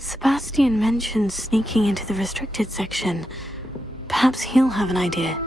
Sebastian mentioned sneaking into the restricted section. Perhaps he'll have an idea.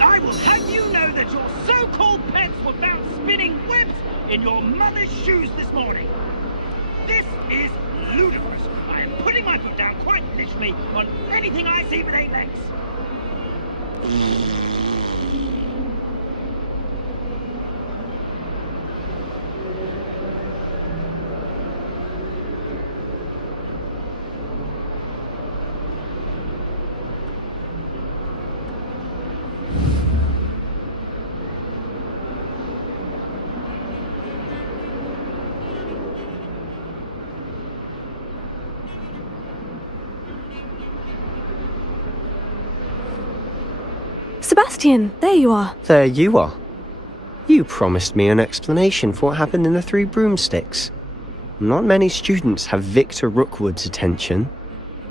I will have you know that your so-called pets were found spinning webs in your mother's shoes this morning. This is ludicrous. I am putting my foot down quite literally on anything I see with 8 legs. Sebastian, there you are. There you are. You promised me an explanation for what happened in the Three Broomsticks. Not many students have Victor Rookwood's attention.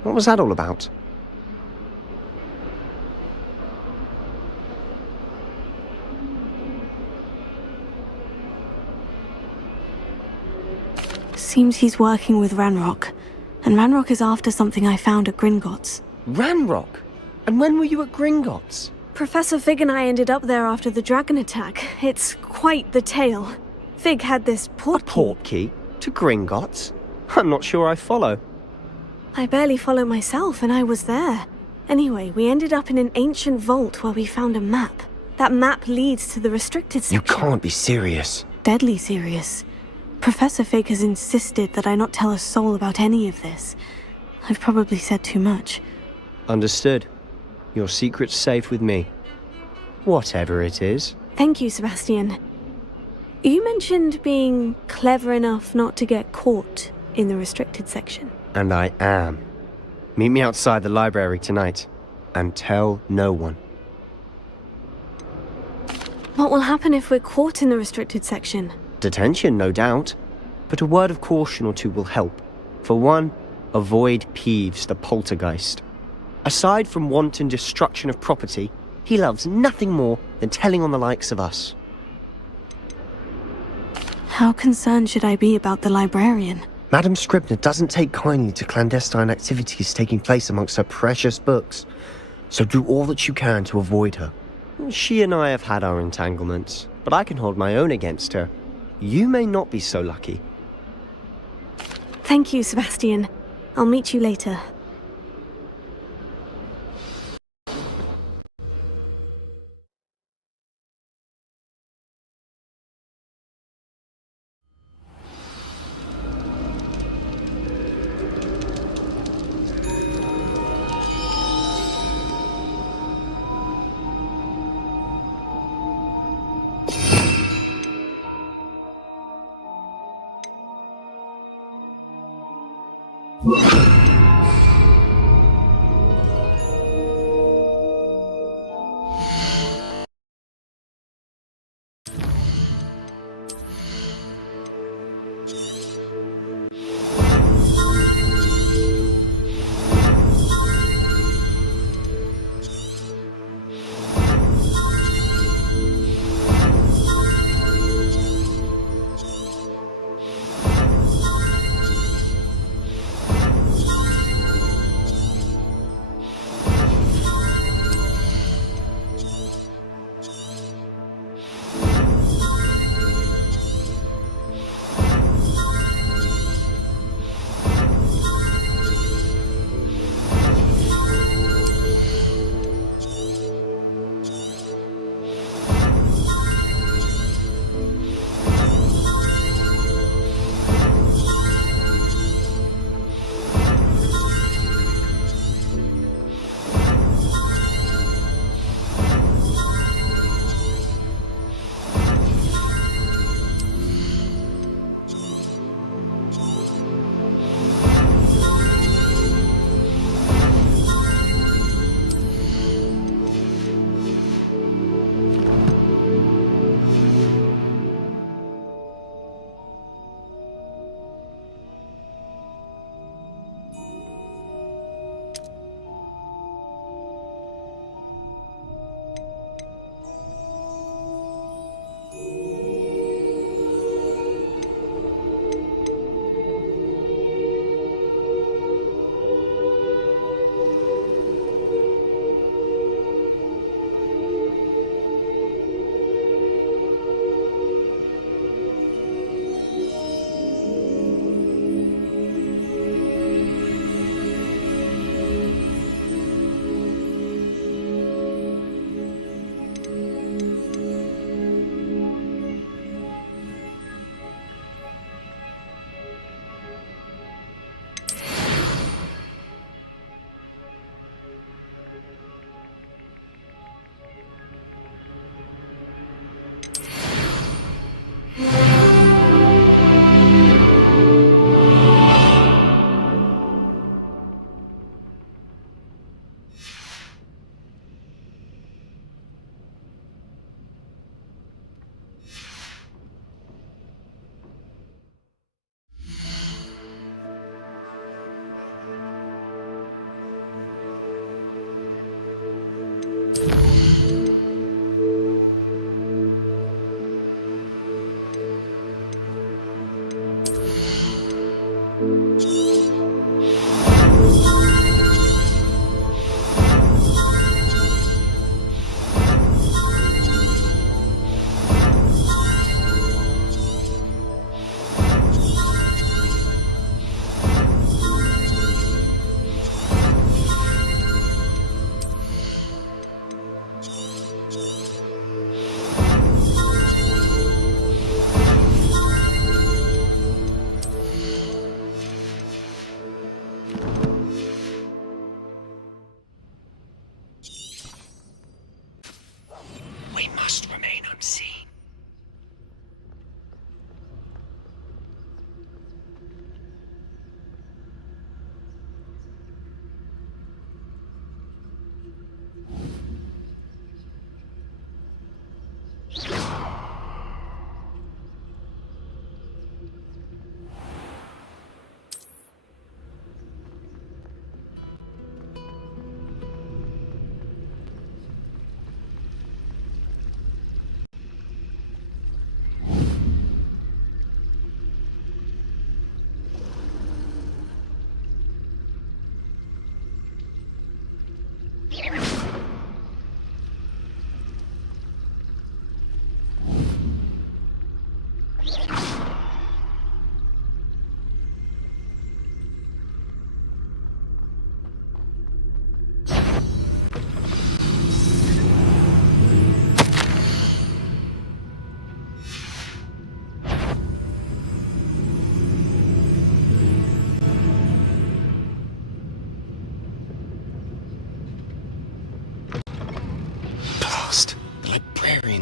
What was that all about? Seems he's working with Ranrock. And Ranrock is after something I found at Gringotts. Ranrock? And when were you at Gringotts? Professor Fig and I ended up there after the dragon attack. It's quite the tale. Fig had this port key. A port key? To Gringotts? I'm not sure I follow. I barely follow myself, and I was there. Anyway, we ended up in an ancient vault where we found a map. That map leads to the restricted section. You can't be serious. Deadly serious. Professor Fig has insisted that I not tell a soul about any of this. I've probably said too much. Understood. Your secret's safe with me. Whatever it is. Thank you, Sebastian. You mentioned being clever enough not to get caught in the restricted section. And I am. Meet me outside the library tonight. And tell no one. What will happen if we're caught in the restricted section? Detention, no doubt. But a word of caution or two will help. For one, avoid Peeves, the poltergeist. Aside from wanton destruction of property, he loves nothing more than telling on the likes of us. How concerned should I be about the librarian? Madame Scribner doesn't take kindly to clandestine activities taking place amongst her precious books, so do all that you can to avoid her. She and I have had our entanglements, but I can hold my own against her. You may not be so lucky. Thank you, Sebastian. I'll meet you later.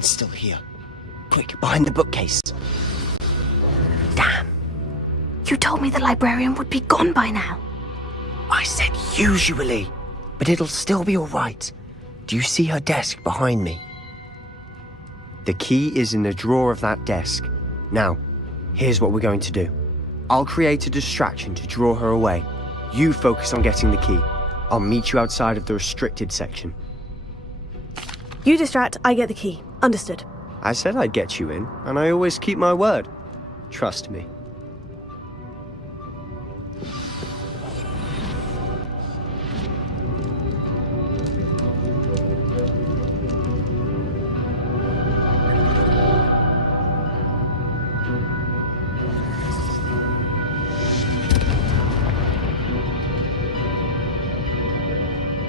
librarian's still here. Quick, behind the bookcase. Damn. You told me the librarian would be gone by now. I said usually, but it'll still be all right. Do you see her desk behind me? The key is in the drawer of that desk. Now, here's what we're going to do. I'll create a distraction to draw her away. You focus on getting the key. I'll meet you outside of the restricted section. You distract, I get the key. Understood. I said I'd get you in, and I always keep my word. Trust me.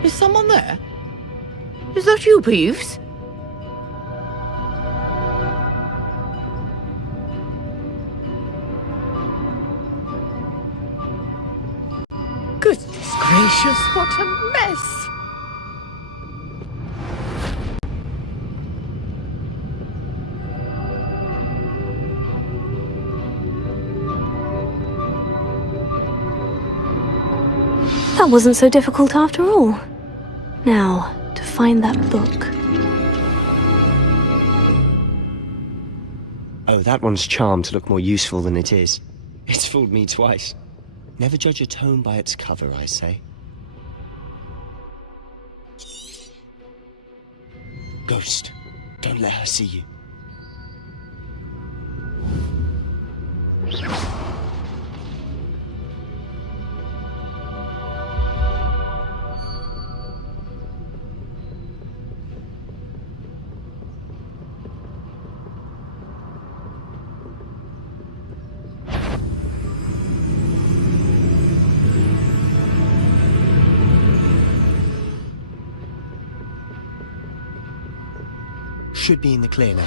Is someone there? Is that you, Peeves? Goodness gracious, what a mess! That wasn't so difficult after all. Now, to find that book. Oh, that one's charmed to look more useful than it is. It's fooled me twice. Never judge a tome by its cover, I say. Ghost, don't let her see you. Should be in the clear now.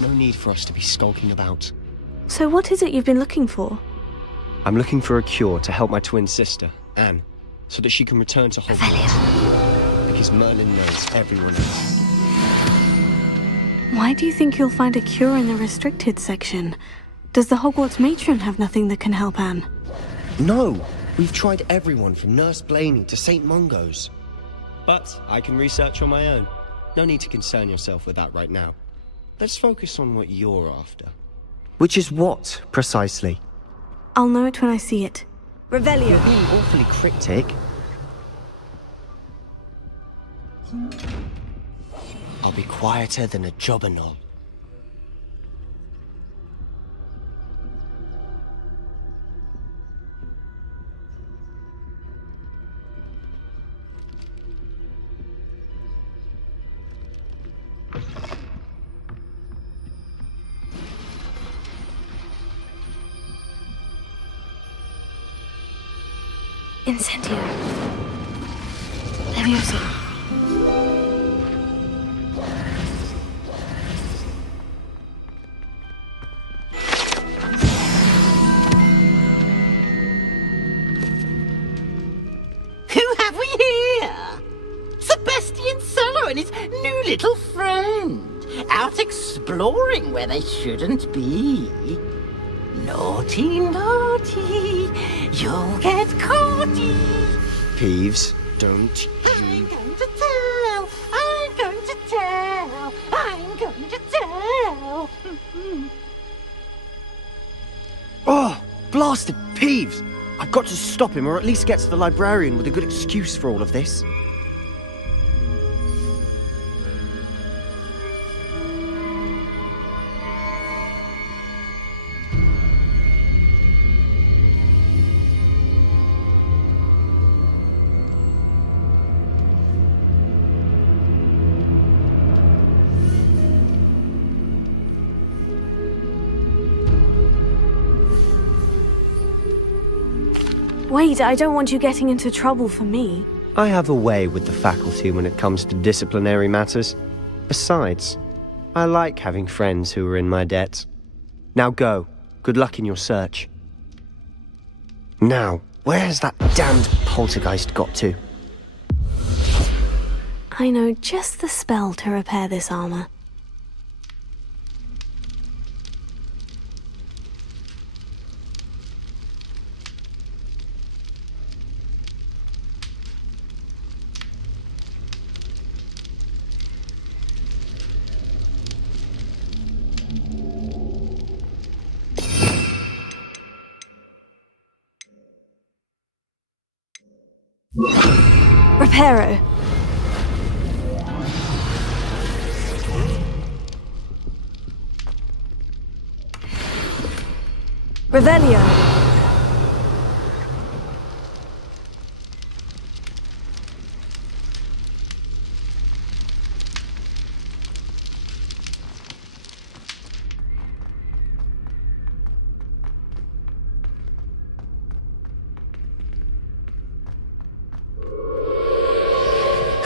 No need for us to be skulking about. So what is it you've been looking for? I'm looking for a cure to help my twin sister, Anne, so that she can return to Hogwarts. Because Merlin knows everyone else. Why do you think you'll find a cure in the restricted section? Does the Hogwarts matron have nothing that can help Anne? No! We've tried everyone from Nurse Blaney to St. Mungo's. But I can research on my own. No need to concern yourself with that right now. Let's focus on what you're after. Which is what, precisely? I'll know it when I see it. Revelio. You're being awfully cryptic. I'll be quieter than a jobberknoll. Incendio. Levioso. Who have we here? Sebastian Solo and his new little friend, out exploring where they shouldn't be. Naughty, naughty, you'll get caughty. Peeves, don't I'm going to tell, I'm going to tell, I'm going to tell. Oh, blasted Peeves! I've got to stop him, or at least get to the librarian with a good excuse for all of this. Wait, I don't want you getting into trouble for me. I have a way with the faculty when it comes to disciplinary matters. Besides, I like having friends who are in my debt. Now go. Good luck in your search. Now, where's that damned poltergeist got to? I know just the spell to repair this armor. Reparo. Revelio.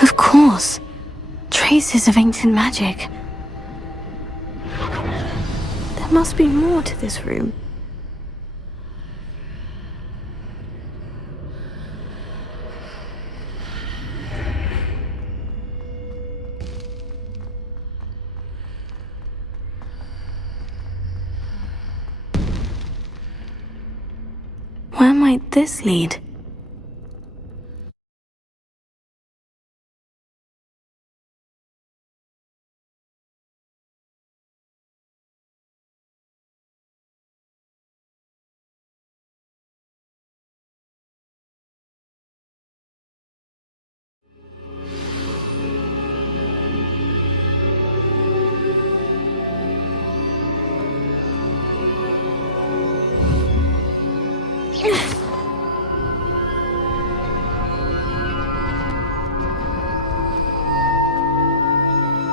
Of course. Traces of ancient magic. There must be more to this room. Where might this lead?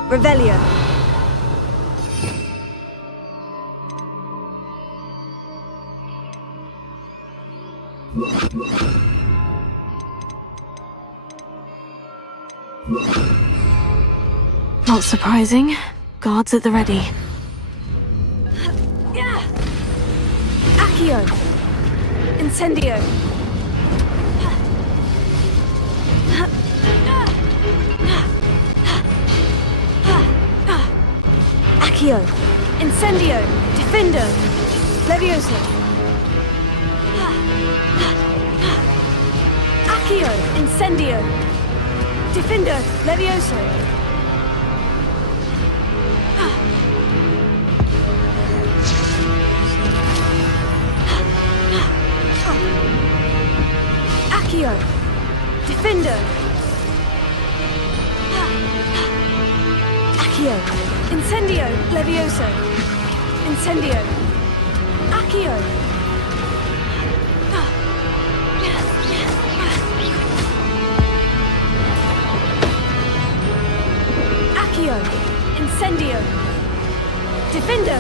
Revelio. Not surprising. Guards at the ready. Accio. Incendio. Accio. Incendio. Defendo. Levioso. Accio. Incendio. Defendo. Levioso. Accio. Defendo. Accio. Incendio. Levioso. Incendio. Accio. Accio. Incendio. Defendo.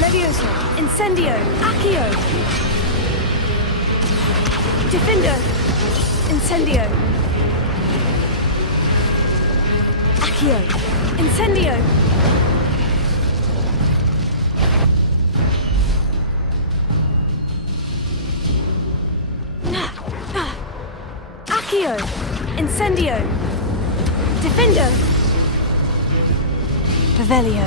Levioso. Incendio. Accio. Defendo. Incendio. Accio. Incendio. Accio. Incendio. Defendo. Revelio.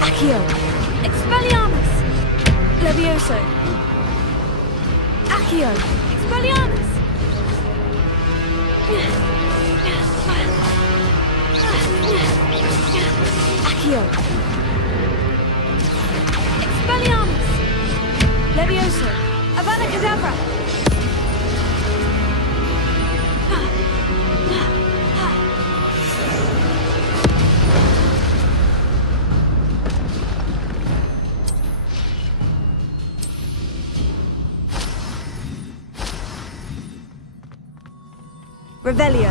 Accio. Expelliarmus. Levioso. Accio. Expelliarmus. Accio. Expelliarmus. Levioso. Avada Kedavra. Revelio.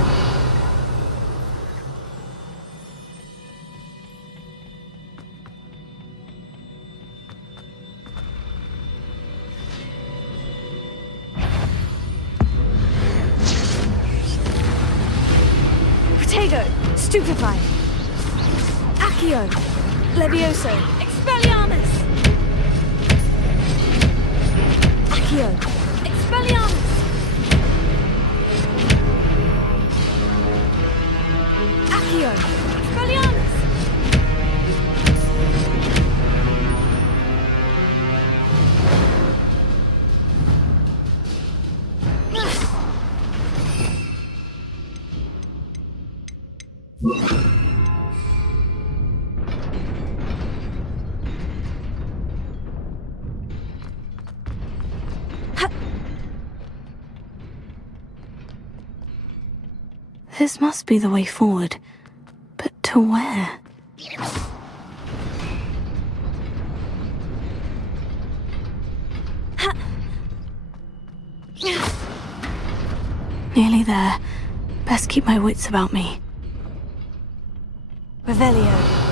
Protego. Stupefy. Accio. Levioso. Expelliarmus. Accio. Expelliarmus. Accio. Expelliarmus. This must be the way forward. But to where? Nearly there. Best keep my wits about me. Revelio.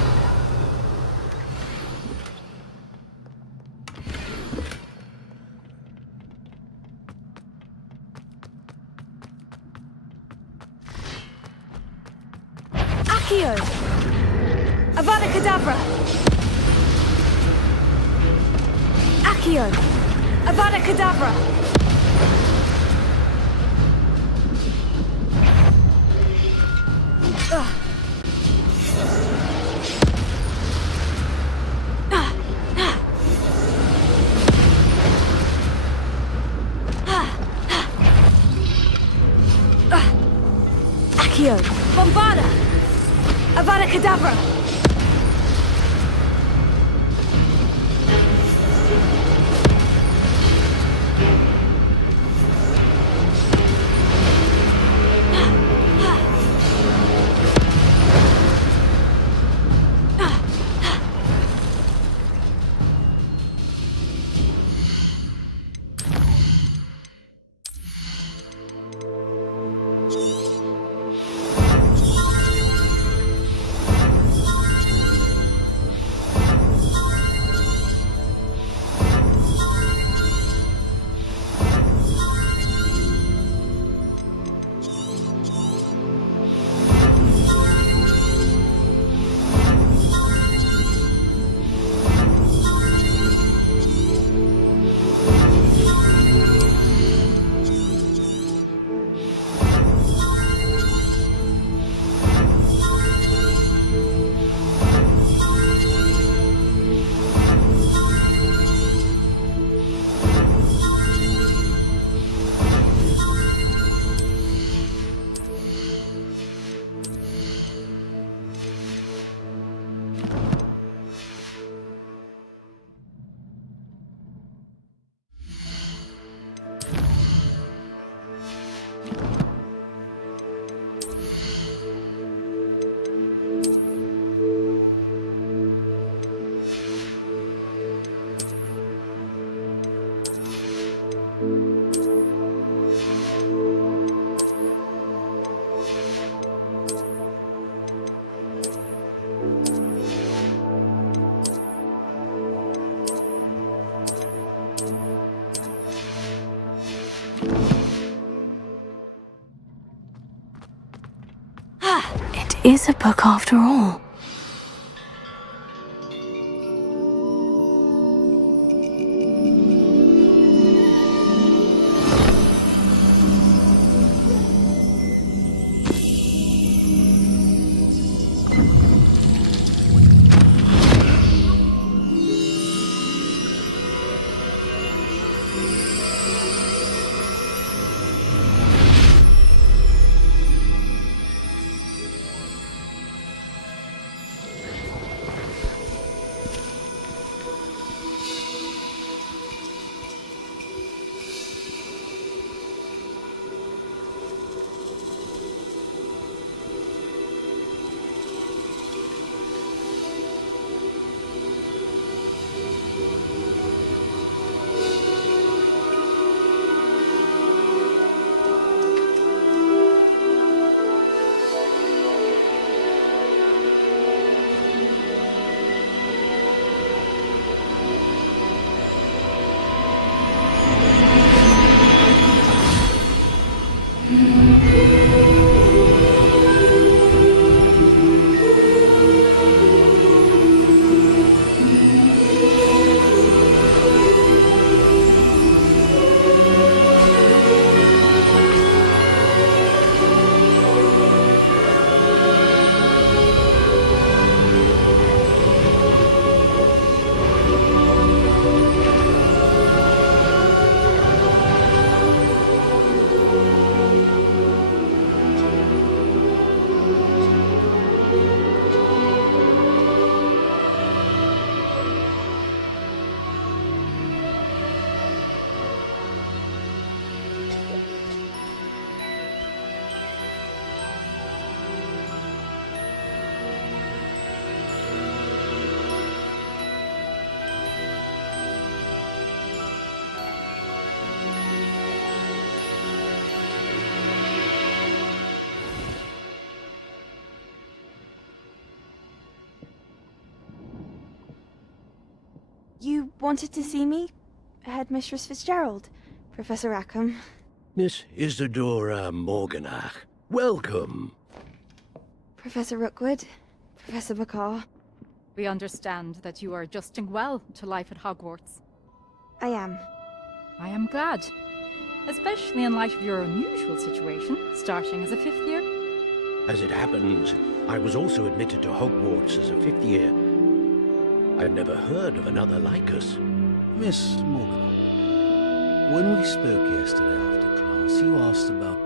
Accio! Avada Kedavra! Accio! Avada Kedavra! Accio! Bombarda! Avada Kedavra! It is a book after all. You wanted to see me? Headmistress Fitzgerald, Professor Rackham. Miss Isadora Morganach, welcome. Professor Rookwood, Professor McCaw. We understand that you are adjusting well to life at Hogwarts. I am. I am glad. Especially in light of your unusual situation, starting as a 5th year. As it happens, I was also admitted to Hogwarts as a 5th year. I've never heard of another like us. Miss Morgan, when we spoke yesterday after class, you asked about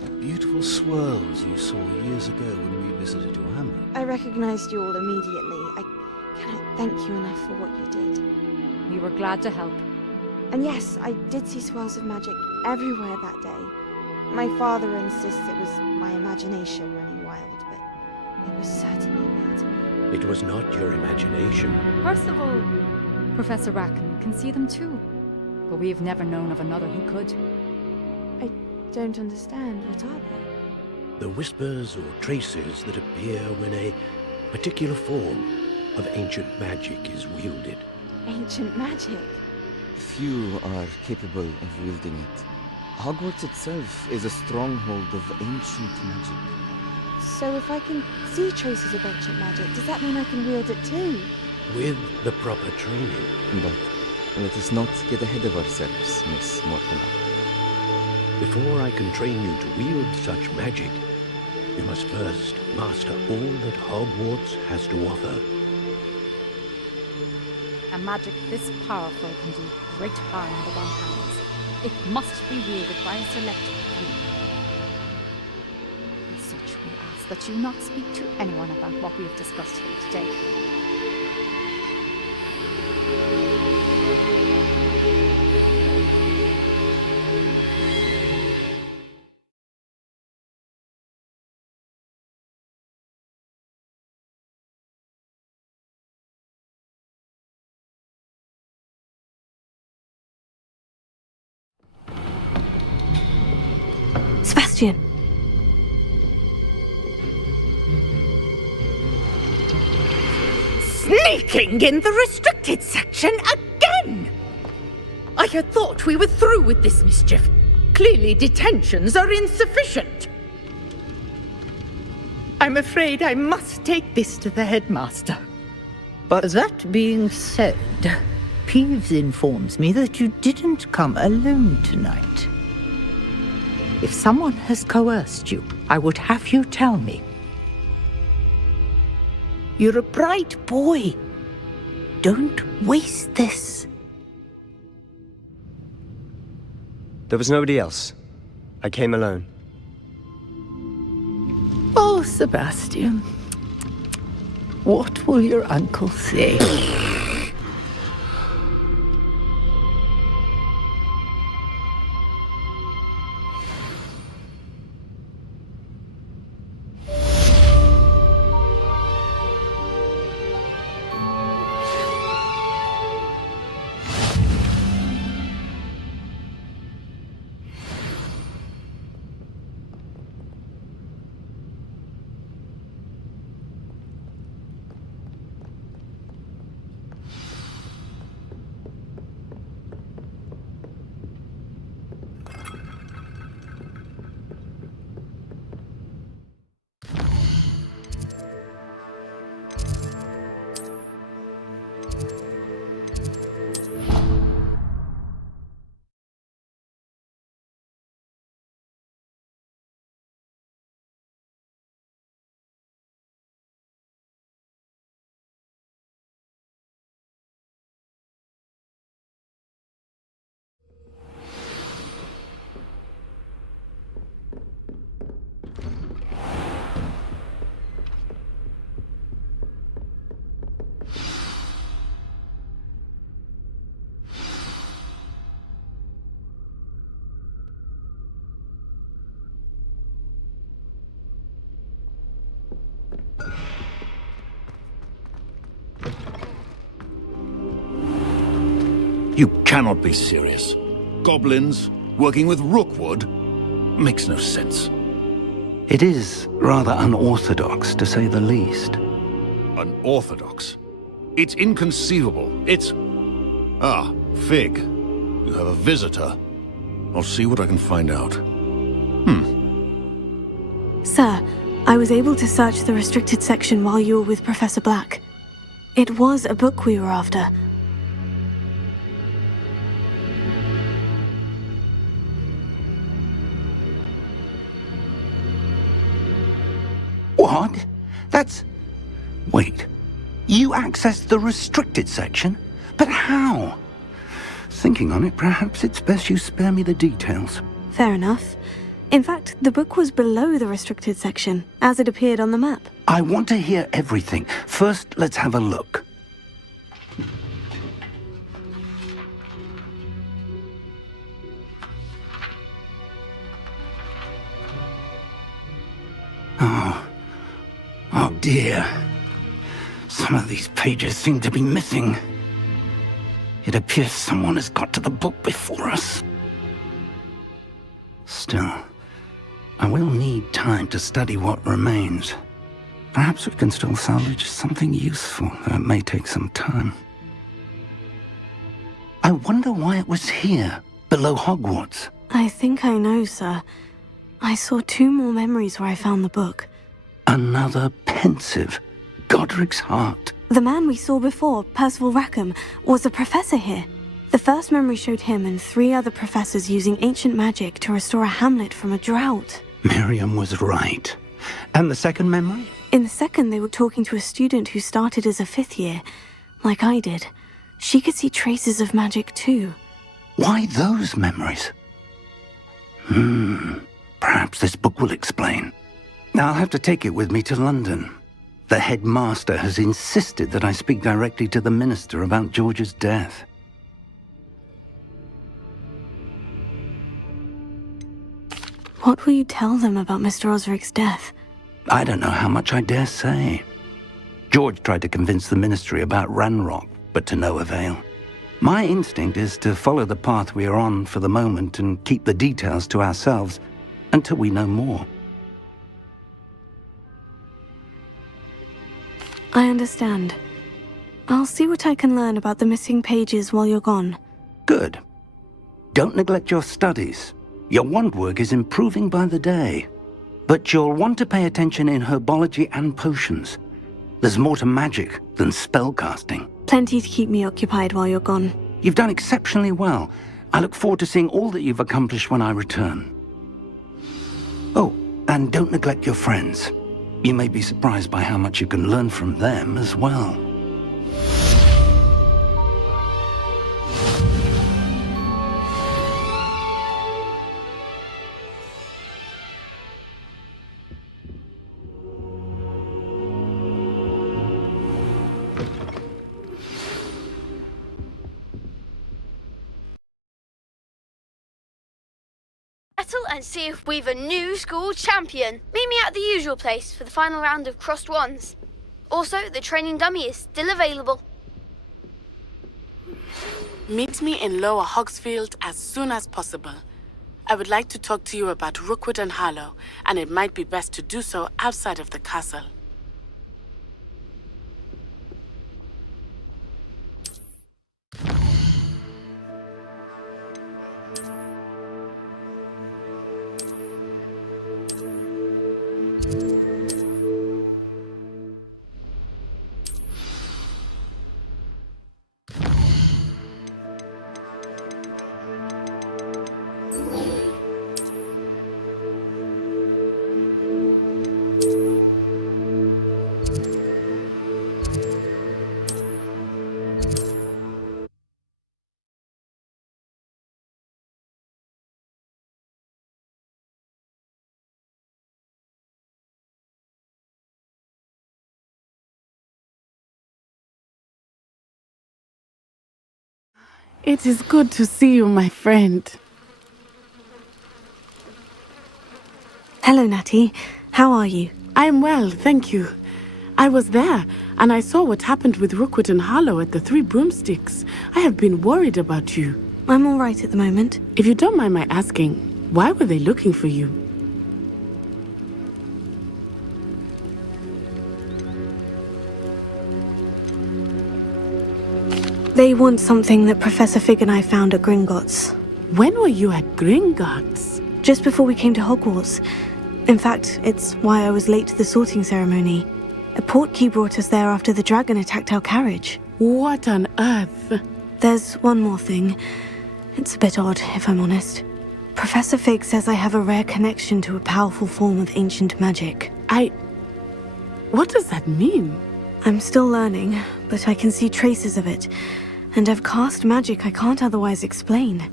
the beautiful swirls you saw years ago when we visited your hamlet. I recognized you all immediately. I cannot thank you enough for what you did. We were glad to help. And yes, I did see swirls of magic everywhere that day. My father insists it was my imagination running wild, but it was certainly real to me. It was not your imagination. Percival, Professor Rackham can see them too. But we've never known of another who could. I don't understand. What are they? The whispers or traces that appear when a particular form of ancient magic is wielded. Ancient magic? Few are capable of wielding it. Hogwarts itself is a stronghold of ancient magic. So if I can see traces of ancient magic, does that mean I can wield it too? With the proper training. But let us not get ahead of ourselves, Miss Morgan. Before I can train you to wield such magic, you must first master all that Hogwarts has to offer. A magic this powerful can do great harm in the wrong hands. It must be wielded by a select few. As such, we ask that you not speak to anyone about what we have discussed here today. Sebastian! Sneaking in the restricted section again! I had thought we were through with this mischief. Clearly detentions are insufficient. I'm afraid I must take this to the headmaster. But that being said, Peeves informs me that you didn't come alone tonight. If someone has coerced you, I would have you tell me. You're a bright boy. Don't waste this. There was nobody else. I came alone. Oh, Sebastian. What will your uncle say? You cannot be serious. Goblins working with Rookwood? Makes no sense. It is rather unorthodox, to say the least. Unorthodox? It's inconceivable. It's... Ah, Fig. You have a visitor. I'll see what I can find out. Sir, I was able to search the restricted section while you were with Professor Black. It was a book we were after. What? That's... Wait. You accessed the restricted section? But how? Thinking on it, perhaps it's best you spare me the details. Fair enough. In fact, the book was below the restricted section, as it appeared on the map. I want to hear everything. First, let's have a look. Oh dear. Some of these pages seem to be missing. It appears someone has got to the book before us. Still, I will need time to study what remains. Perhaps we can still salvage something useful, though it may take some time. I wonder why it was here, below Hogwarts. I think I know, sir. I saw 2 more memories where I found the book. Another pensive. Godric's heart. The man we saw before, Percival Rackham, was a professor here. The first memory showed him and 3 other professors using ancient magic to restore a hamlet from a drought. Miriam was right. And the second memory? In the second, they were talking to a student who started as a 5th year, like I did. She could see traces of magic too. Why those memories? Perhaps this book will explain. I'll have to take it with me to London. The headmaster has insisted that I speak directly to the minister about George's death. What will you tell them about Mr. Osric's death? I don't know how much I dare say. George tried to convince the ministry about Ranrock, but to no avail. My instinct is to follow the path we are on for the moment and keep the details to ourselves until we know more. I understand. I'll see what I can learn about the missing pages while you're gone. Good. Don't neglect your studies. Your wand work is improving by the day. But you'll want to pay attention in herbology and potions. There's more to magic than spellcasting. Plenty to keep me occupied while you're gone. You've done exceptionally well. I look forward to seeing all that you've accomplished when I return. Oh, and don't neglect your friends. You may be surprised by how much you can learn from them as well. And see if we've a new school champion. Meet me at the usual place for the final round of crossed wands. Also, the training dummy is still available. Meet me in Lower Hogsfield as soon as possible. I would like to talk to you about Rookwood and Harlow, and it might be best to do so outside of the castle. It is good to see you, my friend. Hello, Natty. How are you? I'm well, thank you. I was there, and I saw what happened with Rookwood and Harlow at the Three Broomsticks. I have been worried about you. I'm all right at the moment. If you don't mind my asking, why were they looking for you? They want something that Professor Fig and I found at Gringotts. When were you at Gringotts? Just before we came to Hogwarts. In fact, it's why I was late to the sorting ceremony. A portkey brought us there after the dragon attacked our carriage. What on earth? There's one more thing. It's a bit odd, if I'm honest. Professor Fig says I have a rare connection to a powerful form of ancient magic. What does that mean? I'm still learning, but I can see traces of it. And I've cast magic I can't otherwise explain.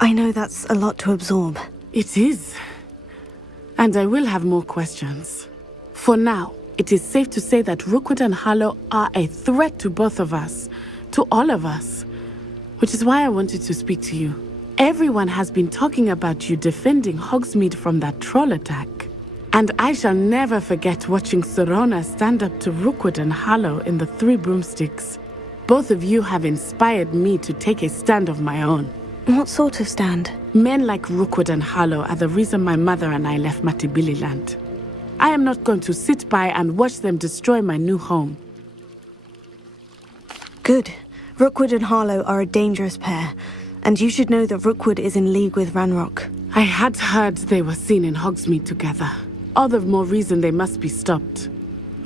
I know that's a lot to absorb. It is. And I will have more questions. For now, it is safe to say that Rookwood and Harlow are a threat to both of us. To all of us. Which is why I wanted to speak to you. Everyone has been talking about you defending Hogsmeade from that troll attack. And I shall never forget watching Serona stand up to Rookwood and Harlow in the Three Broomsticks. Both of you have inspired me to take a stand of my own. What sort of stand? Men like Rookwood and Harlow are the reason my mother and I left Matabeleland. I am not going to sit by and watch them destroy my new home. Good. Rookwood and Harlow are a dangerous pair. And you should know that Rookwood is in league with Ranrock. I had heard they were seen in Hogsmeade together. All the more reason they must be stopped.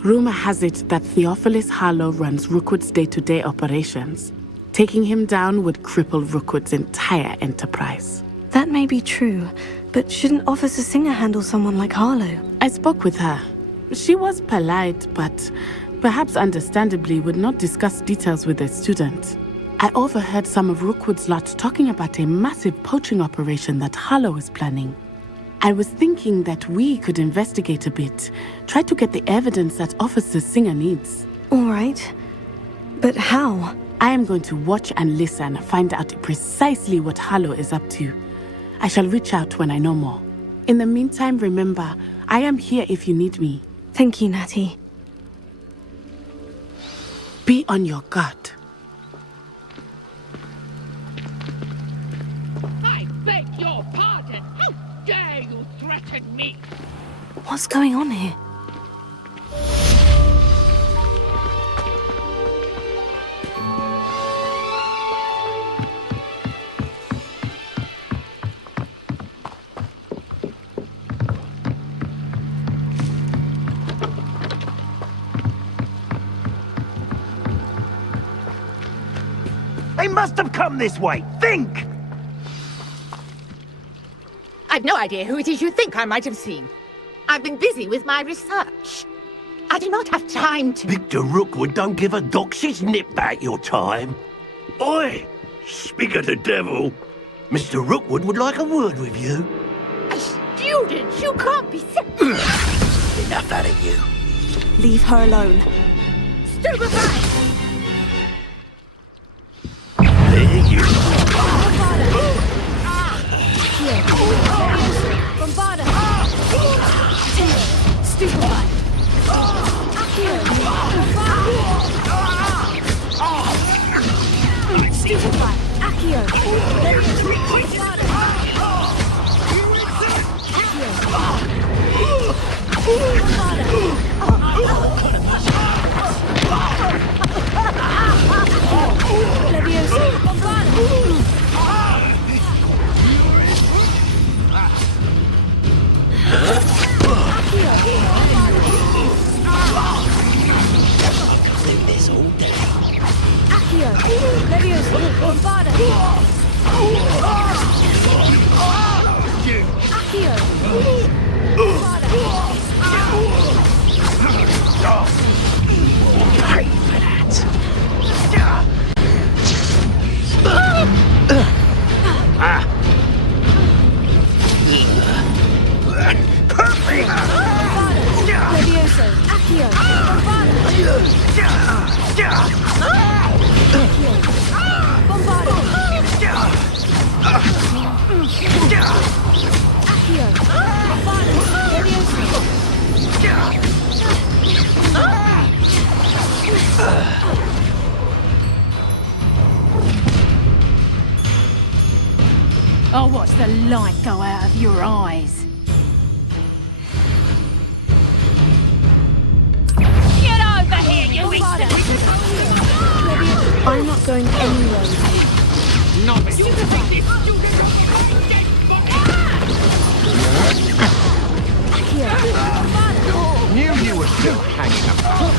Rumor has it that Theophilus Harlow runs Rookwood's day-to-day operations. Taking him down would cripple Rookwood's entire enterprise. That may be true, but shouldn't Officer Singer handle someone like Harlow? I spoke with her. She was polite, but perhaps understandably would not discuss details with a student. I overheard some of Rookwood's lot talking about a massive poaching operation that Harlow is planning. I was thinking that we could investigate a bit, try to get the evidence that Officer Singer needs. All right. But how? I am going to watch and listen, find out precisely what Harlow is up to. I shall reach out when I know more. In the meantime, remember, I am here if you need me. Thank you, Natty. Be on your guard. I beg your pardon. How dare you threaten me? What's going on here? They must have come this way. Think! I've no idea who it is you think I might have seen. I've been busy with my research. I do not have time to... Victor Rookwood don't give a doxy's nip back your time. Oi! Speak of the devil. Mr. Rookwood would like a word with you. A student? You can't be... Enough out of you. Leave her alone. Stupefy! Bombarda! Stupefy! Stupefy! Accio! Leviosa! Bombarda! This all day. Accio! Leviosa! Bombarda! Accio! Pay for that. Perfect! Leviosa! Accio! Bombarda! Bombarda! Accio! Bombarda! Leviosa! I'll watch the light go out of your eyes. Get over here, you idiot! I'm not going anywhere with you. Novice. Knew you were still hanging about.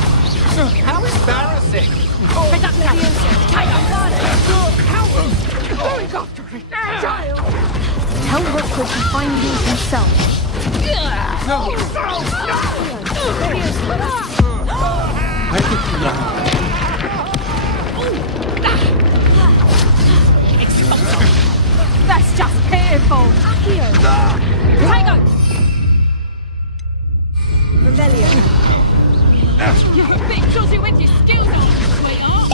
How embarrassing! Going after it! Tell Rookwood to find you himself. That's just painful! Tango! Revelio. You're a bit choosy with your skills on, sweetheart!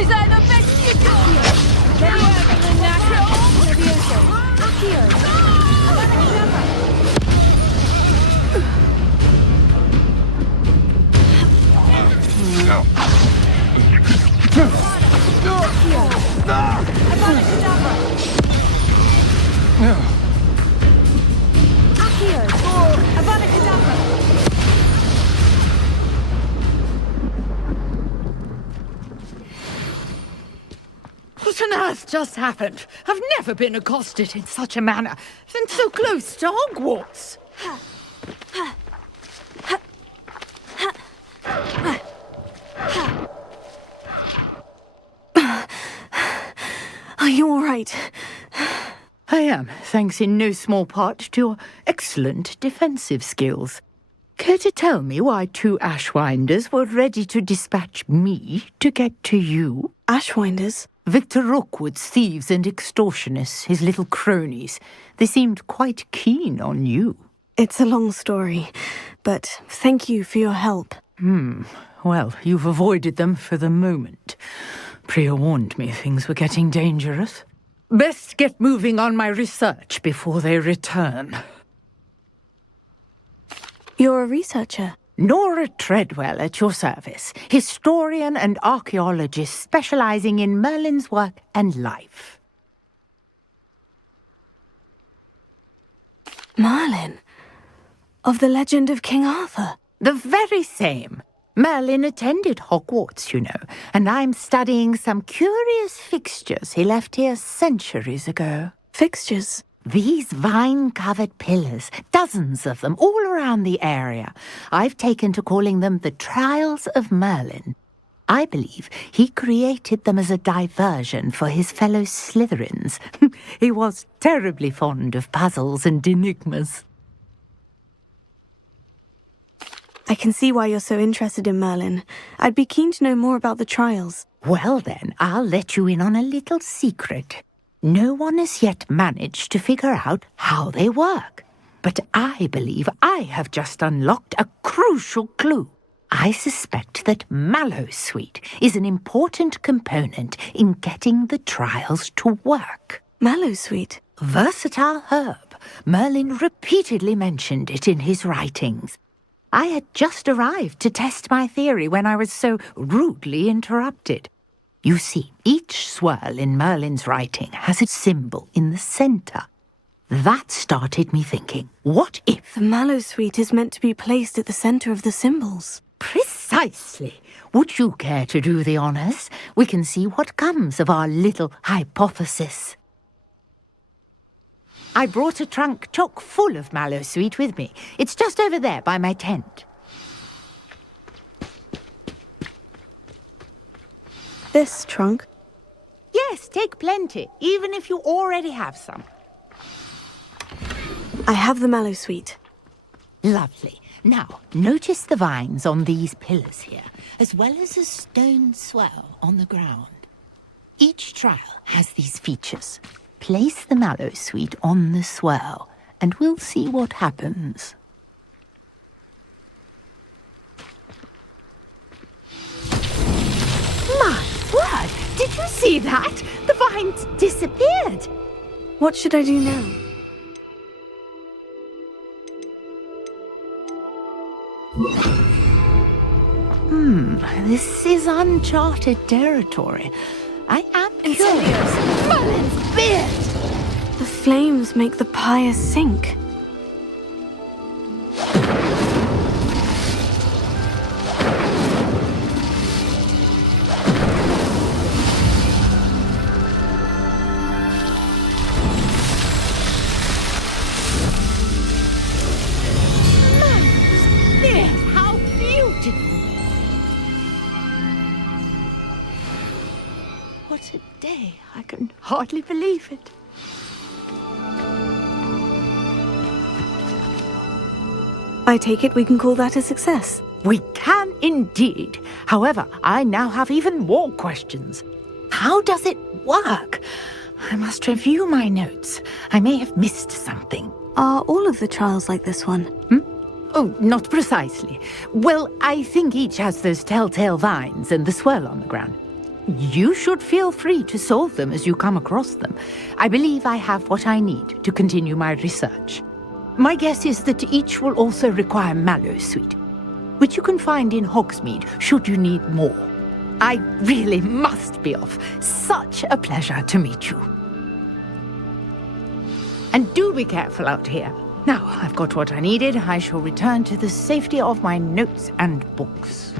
Is that the best you can do? Levioso. Accio. Avada Kedavra. Accio. Avada Kedavra. What on earth just happened? I've never been accosted in such a manner, and so close to Hogwarts. Are you all right? I am, thanks in no small part to your excellent defensive skills. Care to tell me why 2 Ashwinders were ready to dispatch me to get to you? Ashwinders? Victor Rookwood's thieves and extortionists, his little cronies. They seemed quite keen on you. It's a long story, but thank you for your help. Well, you've avoided them for the moment. Priya warned me things were getting dangerous. Best get moving on my research before they return. You're a researcher? Nora Treadwell at your service, historian and archaeologist specializing in Merlin's work and life. Merlin? Of the legend of King Arthur? The very same. Merlin attended Hogwarts, you know, and I'm studying some curious fixtures he left here centuries ago. Fixtures? These vine-covered pillars, dozens of them, all around the area. I've taken to calling them the Trials of Merlin. I believe he created them as a diversion for his fellow Slytherins. He was terribly fond of puzzles and enigmas. I can see why you're so interested in Merlin. I'd be keen to know more about the trials. Well then, I'll let you in on a little secret. No one has yet managed to figure out how they work. But I believe I have just unlocked a crucial clue. I suspect that Mallowsweet is an important component in getting the trials to work. Mallowsweet? Versatile herb. Merlin repeatedly mentioned it in his writings. I had just arrived to test my theory when I was so rudely interrupted. You see, each swirl in Merlin's writing has a symbol in the centre. That started me thinking, what if... The Mallowsweet is meant to be placed at the centre of the symbols. Precisely. Would you care to do the honours? We can see what comes of our little hypothesis. I brought a trunk chock full of Mallowsweet with me. It's just over there by my tent. This trunk? Yes, take plenty, even if you already have some. I have the Mallowsweet. Lovely. Now, notice the vines on these pillars here, as well as a stone swell on the ground. Each trial has these features. Place the Mallowsweet on the swell, and we'll see what happens. My word! Did you see that? The vines disappeared! What should I do now? This is uncharted territory. I am curious. Merlin's beard! The flames make the pyre sink. hardly believe it. I take it we can call that a success. We can indeed. However, I now have even more questions. How does it work? I must review my notes. I may have missed something. Are all of the trials like this one? Oh, not precisely. Well, I think each has those telltale vines and the swirl on the ground. You should feel free to solve them as you come across them. I believe I have what I need to continue my research. My guess is that each will also require Mallowsweet, which you can find in Hogsmeade should you need more. I really must be off. Such a pleasure to meet you. And do be careful out here. Now, I've got what I needed. I shall return to the safety of my notes and books.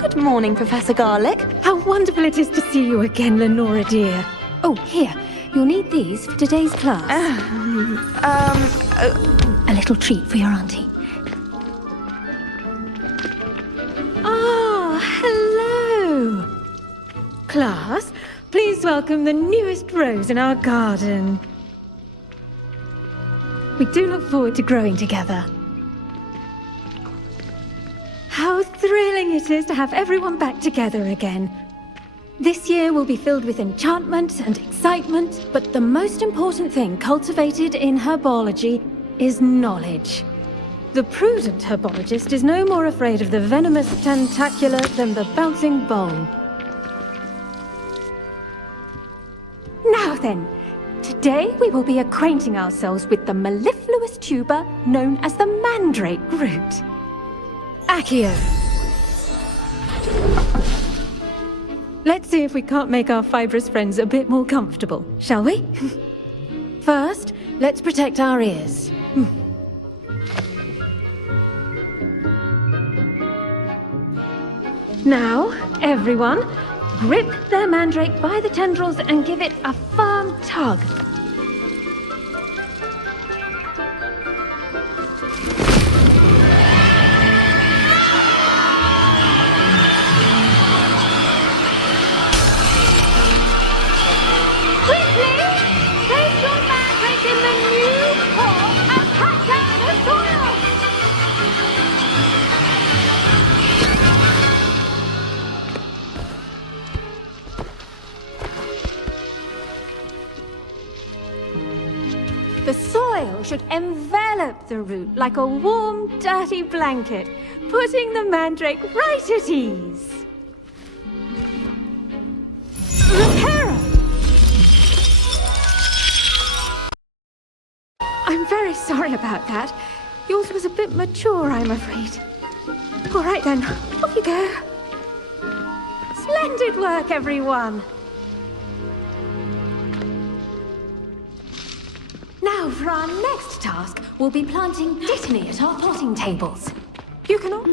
Good morning, Professor Garlick. How wonderful it is to see you again, Lenora dear. Oh, here. You'll need these for today's class. A little treat for your auntie. Ah, hello. Class, please welcome the newest rose in our garden. We do look forward to growing together. How thrilling it is to have everyone back together again. This year will be filled with enchantment and excitement, but the most important thing cultivated in herbology is knowledge. The prudent herbologist is no more afraid of the venomous tentacula than the bouncing bulb. Now then, today we will be acquainting ourselves with the mellifluous tuber known as the mandrake root. Accio. Let's see if we can't make our fibrous friends a bit more comfortable, shall we? First, let's protect our ears. Now, everyone, grip their mandrake by the tendrils and give it a firm tug. The soil should envelop the root like a warm, dirty blanket, putting the mandrake right at ease. Reparo! I'm very sorry about that. Yours was a bit mature, I'm afraid. All right then, off you go. Splendid work, everyone. Now, for our next task, we'll be planting dittany at our potting tables. You can all...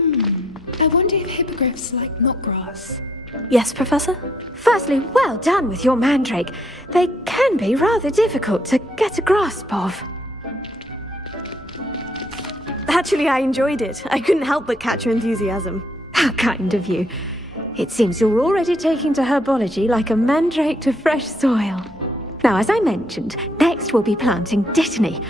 I wonder if hippogriffs like knotgrass. Yes, Professor? Firstly, well done with your mandrake. They can be rather difficult to get a grasp of. Actually, I enjoyed it. I couldn't help but catch your enthusiasm. How kind of you. It seems you're already taking to herbology like a mandrake to fresh soil. Now, as I mentioned, next we'll be planting dittany.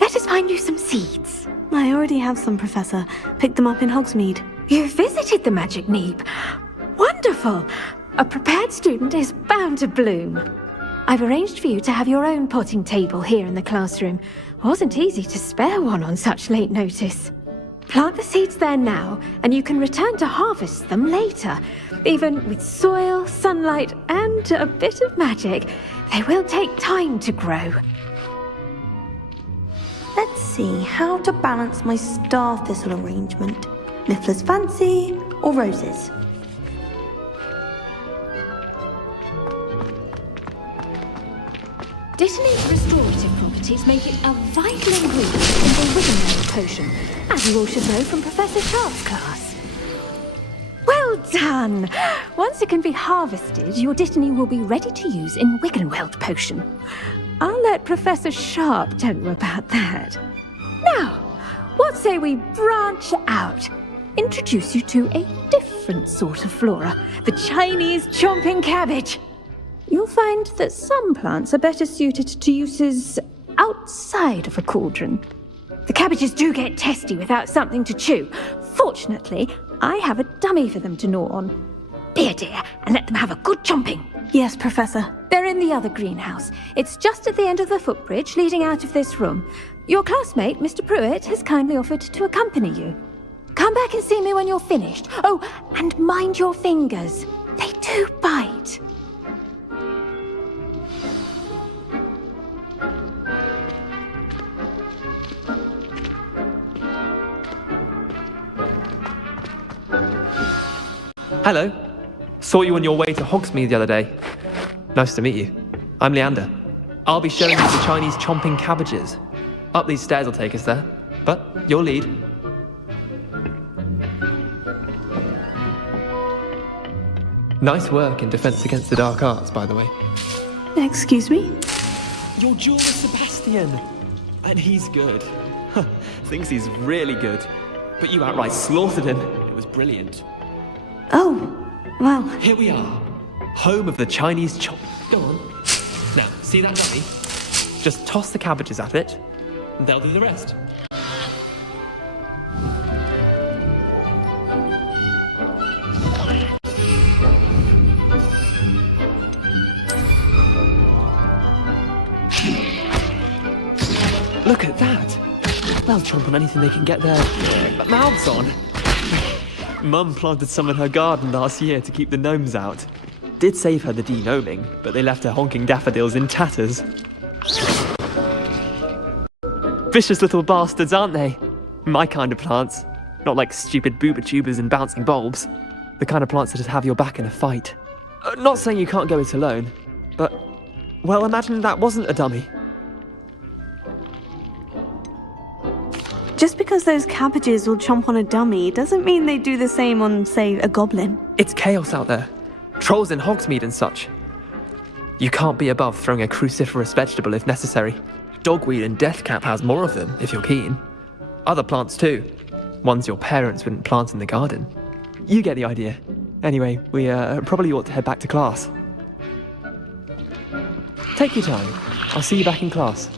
Let us find you some seeds. I already have some, Professor. Picked them up in Hogsmeade. You visited the Magic Neep. Wonderful! A prepared student is bound to bloom. I've arranged for you to have your own potting table here in the classroom. Wasn't easy to spare one on such late notice. Plant the seeds there now, and you can return to harvest them later. Even with soil, sunlight, and a bit of magic, they will take time to grow. Let's see how to balance my star thistle arrangement. Niffler's Fancy or roses? Dittany's restorative properties make it a vital ingredient in the Wiggenweld potion, as you all should know from Professor Sharp's class. Well done! Once it can be harvested, your Dittany will be ready to use in Wiggenweld potion. I'll let Professor Sharp tell you about that. Now, what say we branch out? Introduce you to a different sort of flora, the Chinese chomping cabbage. You'll find that some plants are better suited to uses outside of a cauldron. The cabbages do get testy without something to chew. Fortunately, I have a dummy for them to gnaw on. Be a dear and let them have a good chomping. Yes, Professor. They're in the other greenhouse. It's just at the end of the footbridge leading out of this room. Your classmate, Mr. Pruitt, has kindly offered to accompany you. Come back and see me when you're finished. Oh, and mind your fingers. They do bite. Hello. Saw you on your way to Hogsmeade the other day. Nice to meet you. I'm Leander. I'll be showing you the Chinese chomping cabbages. Up these stairs will take us there, but you'll lead. Nice work in Defense Against the Dark Arts, by the way. Excuse me? Your jeweler Sebastian! And he's good. Thinks he's really good. But you outright slaughtered him. It was brilliant. Oh, well. Here we are. Home of the Chinese chop. Go on. Now, see that dummy? Just toss the cabbages at it, and they'll do the rest. Look at that! They'll chomp on anything they can get their mouths on. Mum planted some in her garden last year to keep the gnomes out. Did save her the de-gnoming, but they left her honking daffodils in tatters. Vicious little bastards, aren't they? My kind of plants. Not like stupid booba tubers and bouncing bulbs. The kind of plants that'd have your back in a fight. Not saying you can't go it alone, but, well, imagine that wasn't a dummy. Just because those cabbages will chomp on a dummy doesn't mean they do the same on, say, a goblin. It's chaos out there. Trolls in Hogsmeade and such. You can't be above throwing a cruciferous vegetable if necessary. Dogweed and deathcap has more of them, if you're keen. Other plants too. Ones your parents wouldn't plant in the garden. You get the idea. Anyway, we probably ought to head back to class. Take your time. I'll see you back in class.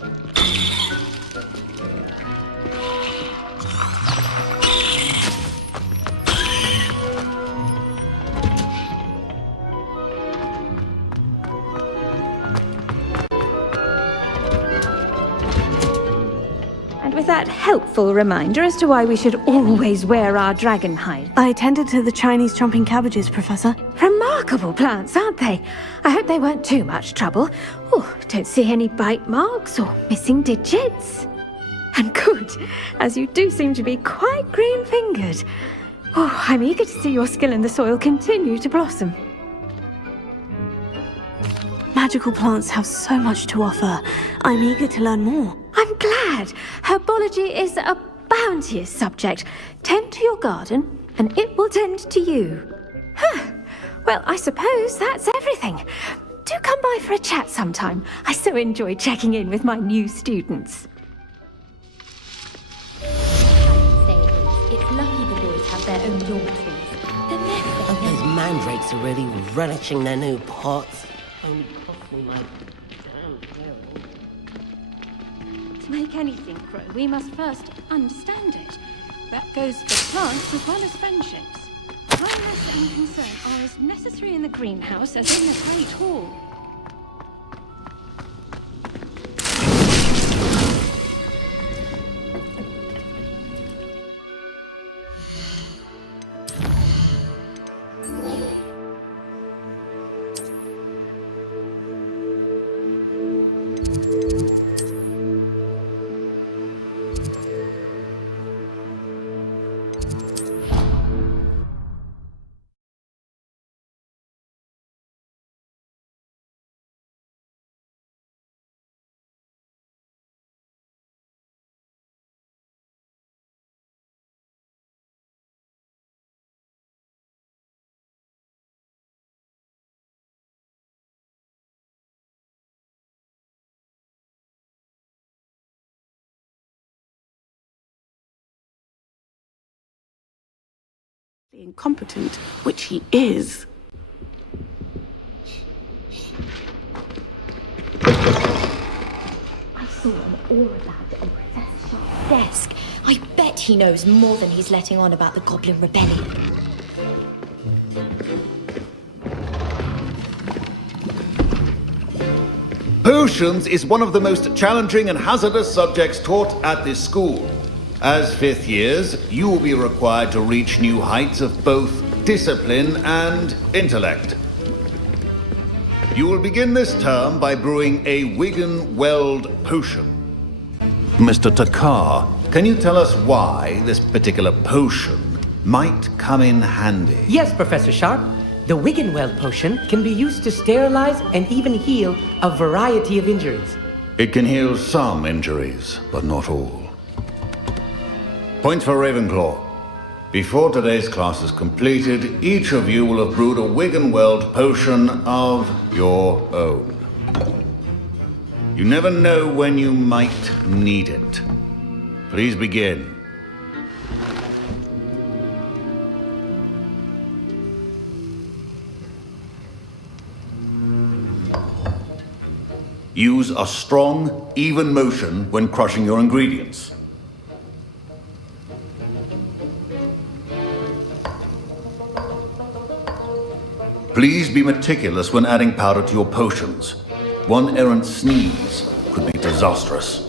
With that helpful reminder as to why we should always wear our dragon hide. I attended to the Chinese chomping cabbages, Professor. Remarkable plants, aren't they? I hope they weren't too much trouble. Oh, don't see any bite marks or missing digits. And good, as you do seem to be quite green-fingered. Oh, I'm eager to see your skill in the soil continue to blossom. Magical plants have so much to offer. I'm eager to learn more. I'm glad. Herbology is a bounteous subject. Tend to your garden, and it will tend to you. Huh. Well, I suppose that's everything. do come by for a chat sometime. I so enjoy checking in with my new students. It's lucky the boys have their own dormitories. The method. Those mandrakes are really relishing their new pots. Only cost me my damn tail. To make anything grow, we must first understand it. That goes for plants as well as friendships. Kindness and concern are as necessary in the greenhouse as in the Great Hall. Incompetent, which he is. I saw him all about on Professor Sharp's desk. I bet he knows more than he's letting on about the Goblin Rebellion. Potions is one of the most challenging and hazardous subjects taught at this school. As fifth years, you will be required to reach new heights of both discipline and intellect. You will begin this term by brewing a Wiggenweld potion. Mr. Takar, can you tell us why this particular potion might come in handy? Yes, Professor Sharp. The Wiggenweld potion can be used to sterilize and even heal a variety of injuries. It can heal some injuries, but not all. Points for Ravenclaw. Before today's class is completed, each of you will have brewed a Wiggenweld potion of your own. You never know when you might need it. Please begin. Use a strong, even motion when crushing your ingredients. Please be meticulous when adding powder to your potions. One errant sneeze could be disastrous.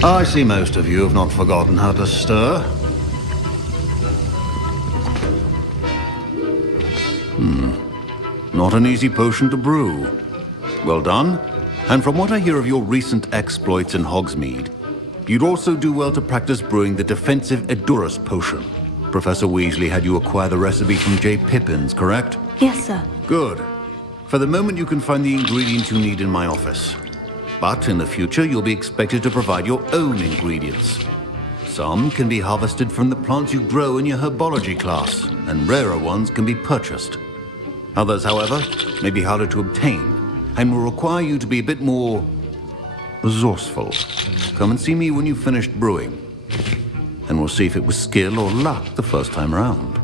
I see most of you have not forgotten how to stir. Not an easy potion to brew. Well done. And from what I hear of your recent exploits in Hogsmeade, you'd also do well to practice brewing the defensive Edurus potion. Professor Weasley had you acquire the recipe from J. Pippin's, correct? Yes, sir. Good. For the moment, you can find the ingredients you need in my office. But in the future, you'll be expected to provide your own ingredients. Some can be harvested from the plants you grow in your herbology class, and rarer ones can be purchased. Others, however, may be harder to obtain, and will require you to be a bit more resourceful. Come and see me when you've finished brewing, and we'll see if it was skill or luck the first time around.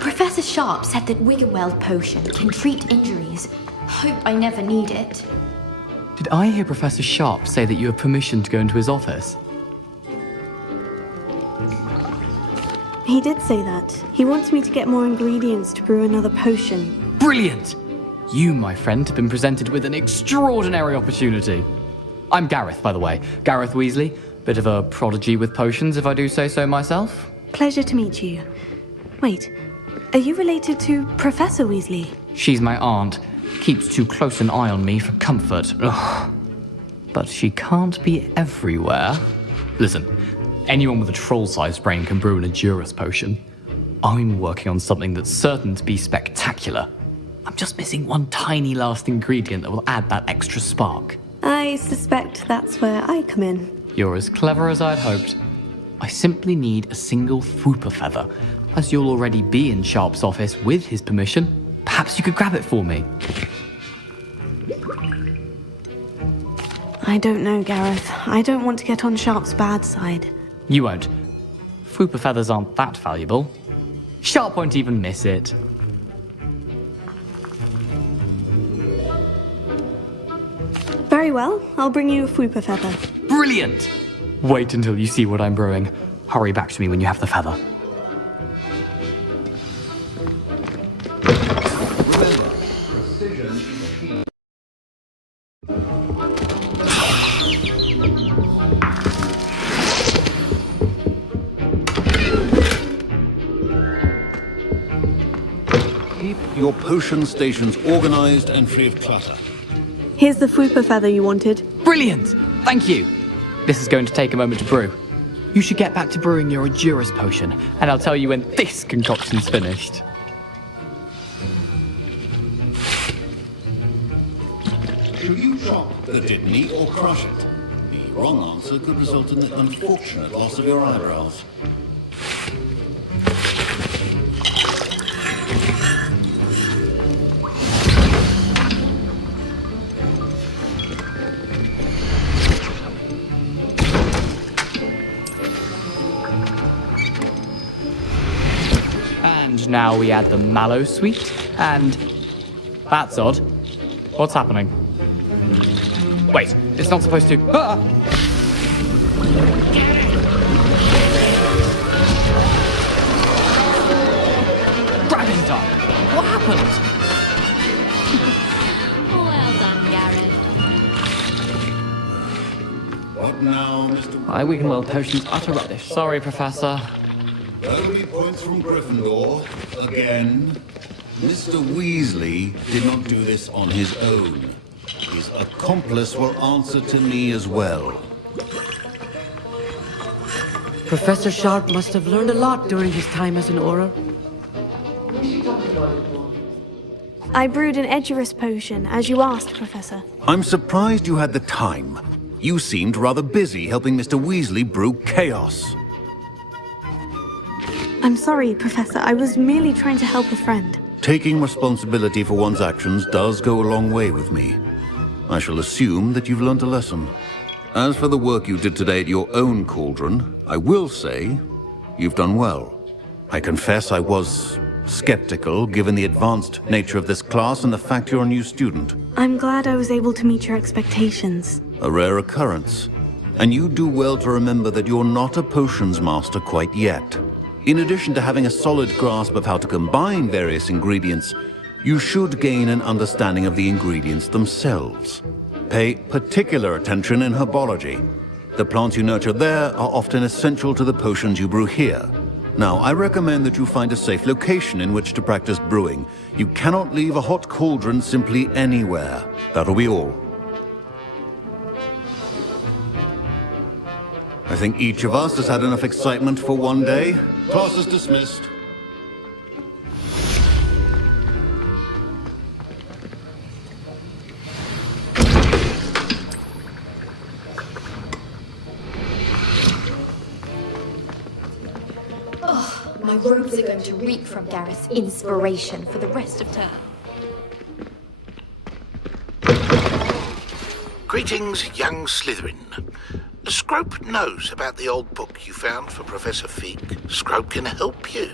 Professor Sharp said that Wiggenweld potion can treat injuries. Hope I never need it. Did I hear Professor Sharp say that you have permission to go into his office? He did say that. He wants me to get more ingredients to brew another potion. Brilliant! You, my friend, have been presented with an extraordinary opportunity. I'm Gareth, by the way. Gareth Weasley. Bit of a prodigy with potions, if I do say so myself. Pleasure to meet you. Wait, are you related to Professor Weasley? She's my aunt. Keeps too close an eye on me for comfort. Ugh. But she can't be everywhere. Listen, anyone with a troll-sized brain can brew an Edurus potion. I'm working on something that's certain to be spectacular. I'm just missing one tiny last ingredient that will add that extra spark. I suspect that's where I come in. You're as clever as I'd hoped. I simply need a single Fwooper feather. As you'll already be in Sharp's office with his permission, perhaps you could grab it for me. I don't know, Gareth. I don't want to get on Sharp's bad side. You won't. Fwooper feathers aren't that valuable. Sharp won't even miss it. Very well, I'll bring you a Fwooper feather. Brilliant! Wait until you see what I'm brewing. Hurry back to me when you have the feather. Keep your potion stations organized and free of clutter. Here's the Fwooper feather you wanted. Brilliant! Thank you! This is going to take a moment to brew. You should get back to brewing your Edurus potion, and I'll tell you when this concoction's finished. Should you chop the Didney or crush it? The wrong answer could result in the unfortunate loss of your eyebrows. And now we add the mallow sweet, and... That's odd. What's happening? Wait, it's not supposed to... Ah! Dragon time! What happened? Well done, Gareth. What now, Mr. My Wiggenweld potion's utter rubbish. Sorry, Professor. Only points from Gryffindor. Again. Mr. Weasley did not do this on his own. His accomplice will answer to me as well. Professor Sharp must have learned a lot during his time as an Auror. I brewed an Edurus potion, as you asked, Professor. I'm surprised you had the time. You seemed rather busy helping Mr. Weasley brew chaos. I'm sorry, Professor. I was merely trying to help a friend. Taking responsibility for one's actions does go a long way with me. I shall assume that you've learnt a lesson. As for the work you did today at your own cauldron, I will say you've done well. I confess I was skeptical, given the advanced nature of this class and the fact you're a new student. I'm glad I was able to meet your expectations. A rare occurrence. And you do well to remember that you're not a potions master quite yet. In addition to having a solid grasp of how to combine various ingredients, you should gain an understanding of the ingredients themselves. Pay particular attention in herbology. The plants you nurture there are often essential to the potions you brew here. Now, I recommend that you find a safe location in which to practice brewing. You cannot leave a hot cauldron simply anywhere. That'll be all. I think each of us has had enough excitement for one day. Class is dismissed. Oh, my robes are going to reek from Gareth's inspiration for the rest of term. Greetings, young Slytherin. Scrope knows about the old book you found for Professor Fig. Scrope can help you.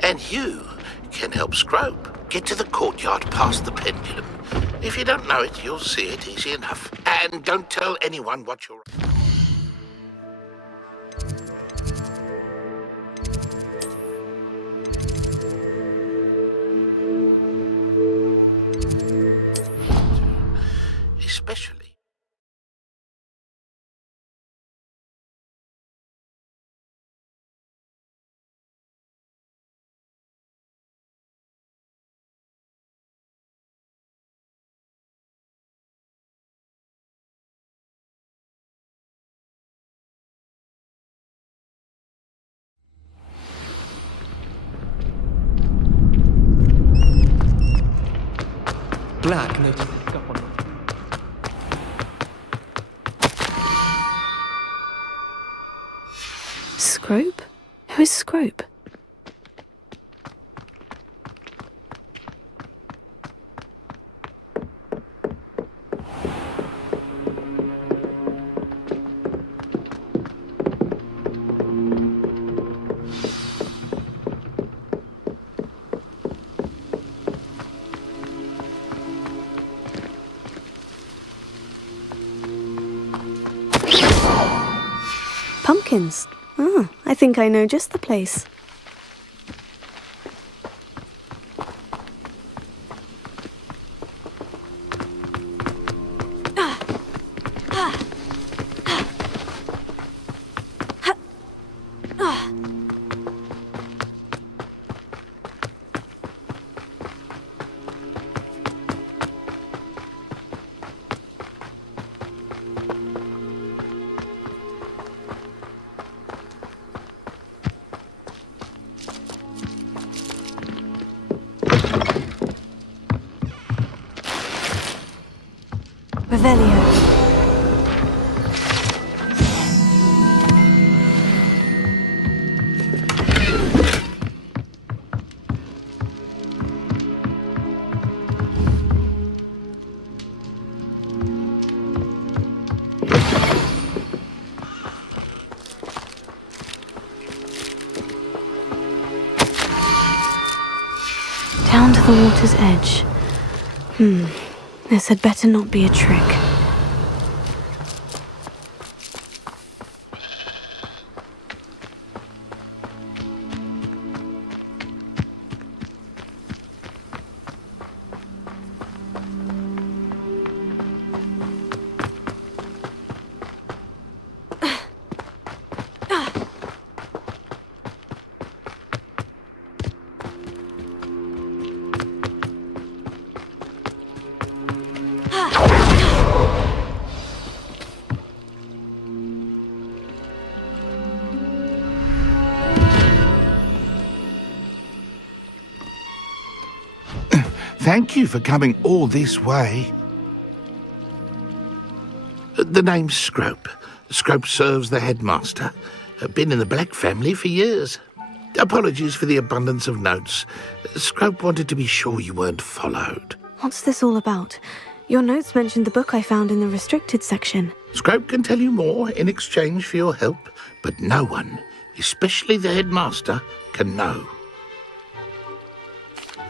And you can help Scrope get to the courtyard past the pendulum. If you don't know it, you'll see it easy enough. And don't tell anyone what you're... especially black and they just pick up on it. Scrope? Who is Scrope? Pumpkins. Oh, I think I know just the place. Revelio. Down to the water's edge. This had better not be a trick. Thank you for coming all this way. The name's Scrope. Scrope serves the headmaster. Been in the Black family for years. Apologies for the abundance of notes. Scrope wanted to be sure you weren't followed. What's this all about? Your notes mentioned the book I found in the restricted section. Scrope can tell you more in exchange for your help, but no one, especially the headmaster, can know.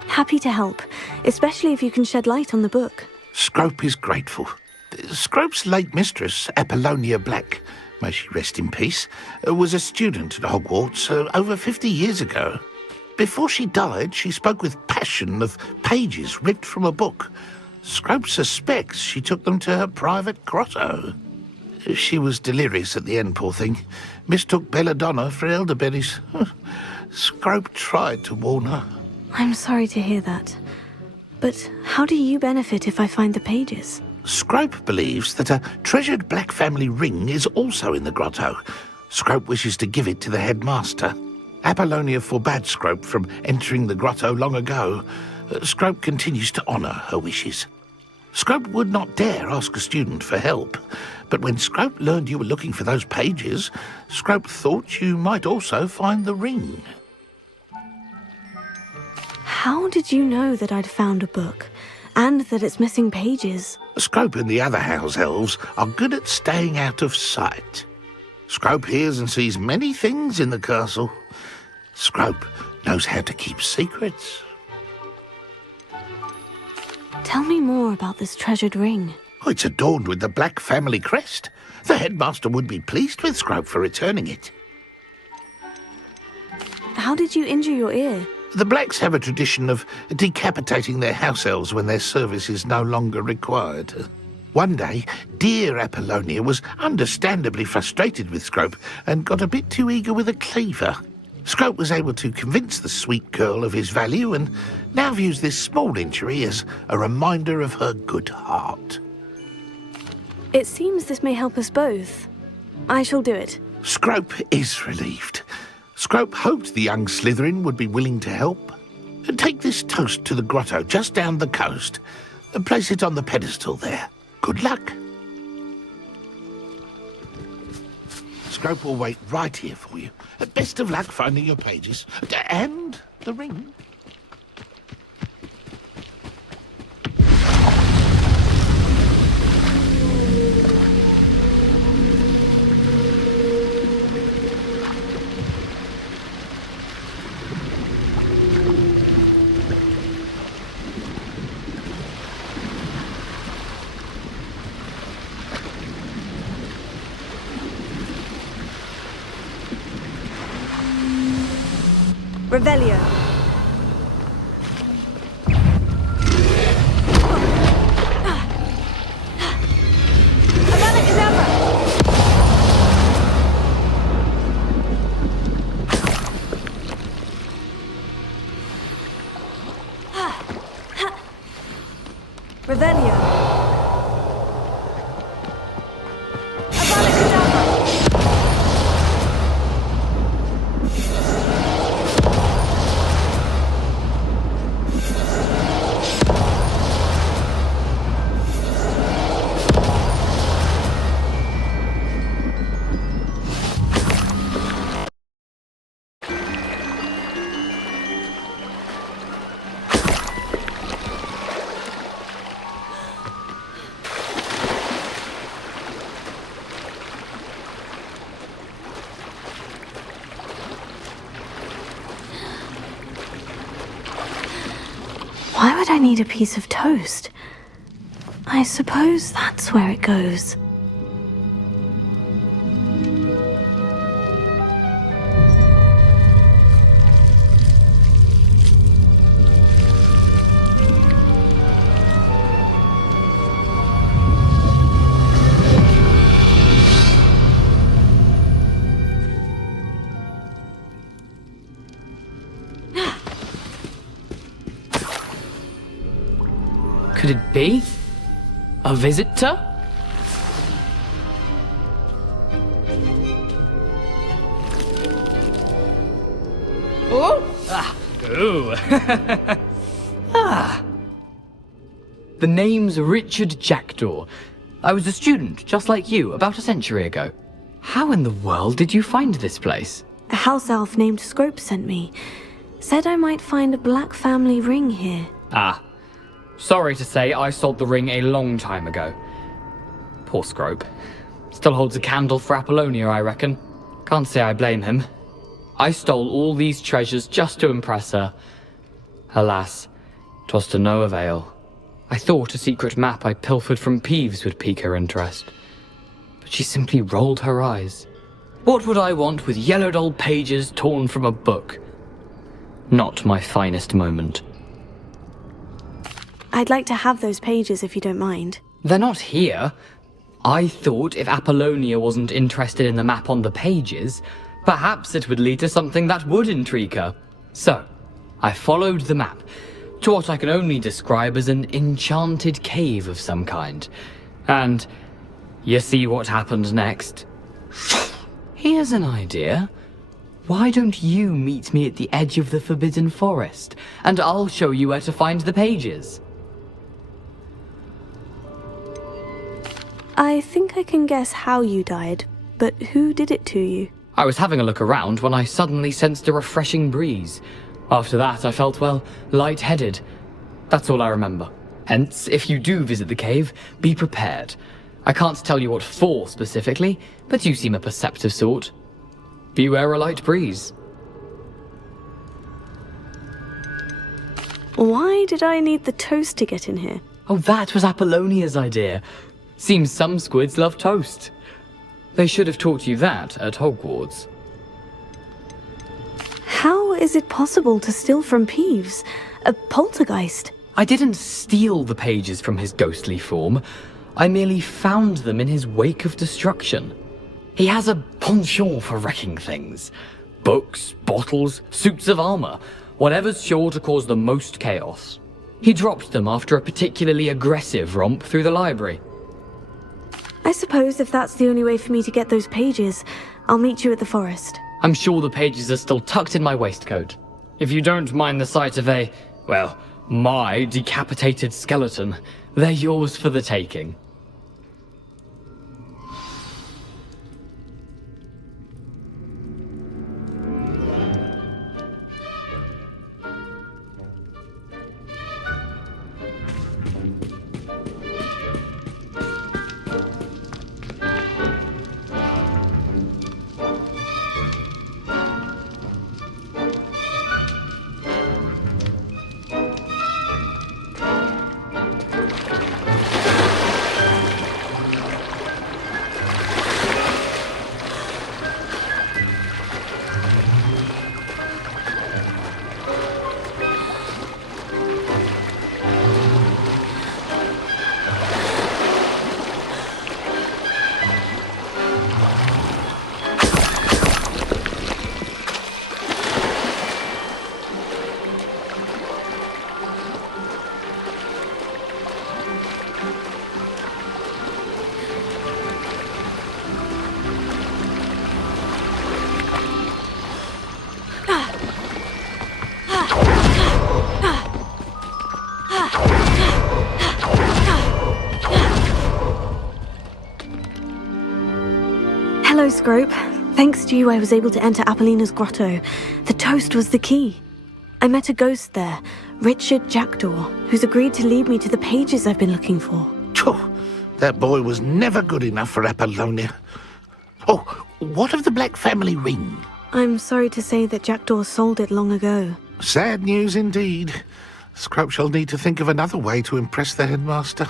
Happy to help, especially if you can shed light on the book. Scrope is grateful. Scrope's late mistress, Apollonia Black, may she rest in peace, was a student at Hogwarts over 50 years ago. Before she died, she spoke with passion of pages ripped from a book. Scrope suspects she took them to her private grotto. She was delirious at the end, poor thing. Mistook belladonna for elderberries. Scrope tried to warn her. I'm sorry to hear that. But how do you benefit if I find the pages? Scrope believes that a treasured Black family ring is also in the grotto. Scrope wishes to give it to the headmaster. Apollonia forbade Scrope from entering the grotto long ago. Scrope continues to honour her wishes. Scrope would not dare ask a student for help, but when Scrope learned you were looking for those pages, Scrope thought you might also find the ring. How did you know that I'd found a book, and that it's missing pages? Scrope and the other house elves are good at staying out of sight. Scrope hears and sees many things in the castle. Scrope knows how to keep secrets. Tell me more about this treasured ring. It's adorned with the Black family crest. The headmaster would be pleased with Scrope for returning it. How did you injure your ear? The Blacks have a tradition of decapitating their house elves when their service is no longer required. One day, dear Apollonia was understandably frustrated with Scrope and got a bit too eager with a cleaver. Scrope was able to convince the sweet girl of his value and now views this small injury as a reminder of her good heart. It seems this may help us both. I shall do it. Scrope is relieved. Scrope hoped the young Slytherin would be willing to help. Take this toast to the grotto just down the coast. and place it on the pedestal there. Good luck. Scrope will wait right here for you. Best of luck finding your pages. And the ring. Revelio. Revelio. Why would I need a piece of toast? I suppose that's where it goes. Could it be? A visitor? Oh! Ah! Ooh! Ah! The name's Richard Jackdaw. I was a student, just like you, about a century ago. How in the world did you find this place? A house elf named Scrope sent me. Said I might find a black family ring here. Ah. Sorry to say, I sold the ring a long time ago. Poor Scrope. Still holds a candle for Apollonia, I reckon. Can't say I blame him. I stole all these treasures just to impress her. Alas, 'twas to no avail. I thought a secret map I pilfered from Peeves would pique her interest. But she simply rolled her eyes. What would I want with yellowed old pages torn from a book? Not my finest moment. I'd like to have those pages if you don't mind. They're not here. I thought if Apollonia wasn't interested in the map on the pages, perhaps it would lead to something that would intrigue her. So, I followed the map to what I can only describe as an enchanted cave of some kind. And you see what happened next? Here's an idea. Why don't you meet me at the edge of the Forbidden Forest, and I'll show you where to find the pages? I think I can guess how you died, but who did it to you? I was having a look around when I suddenly sensed a refreshing breeze. After that, I felt, well, lightheaded. That's all I remember. Hence, if you do visit the cave, be prepared. I can't tell you what for specifically, but you seem a perceptive sort. Beware a light breeze. Why did I need the toast to get in here? Oh, that was Apollonia's idea. Seems some squids love toast. They should have taught you that at Hogwarts. How is it possible to steal from Peeves? A poltergeist? I didn't steal the pages from his ghostly form. I merely found them in his wake of destruction. He has a penchant for wrecking things. Books, bottles, suits of armor, whatever's sure to cause the most chaos. He dropped them after a particularly aggressive romp through the library. I suppose if that's the only way for me to get those pages, I'll meet you at the forest. I'm sure the pages are still tucked in my waistcoat. If you don't mind the sight of a, well, My decapitated skeleton. They're yours for the taking. Hello, Scrope. Thanks to you, I was able to enter Apollina's grotto. The toast was the key. I met a ghost there, Richard Jackdaw, who's agreed to lead me to the pages I've been looking for. That boy was never good enough for Apollonia. Oh, what of the Black family ring? I'm sorry to say that Jackdaw sold it long ago. Sad news indeed. Scrope shall need to think of another way to impress the headmaster.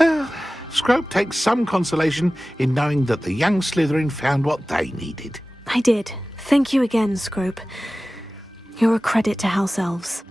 Well, Scrope takes some consolation in knowing that the young Slytherin found what they needed. I did. Thank you again, Scrope. You're a credit to House Elves.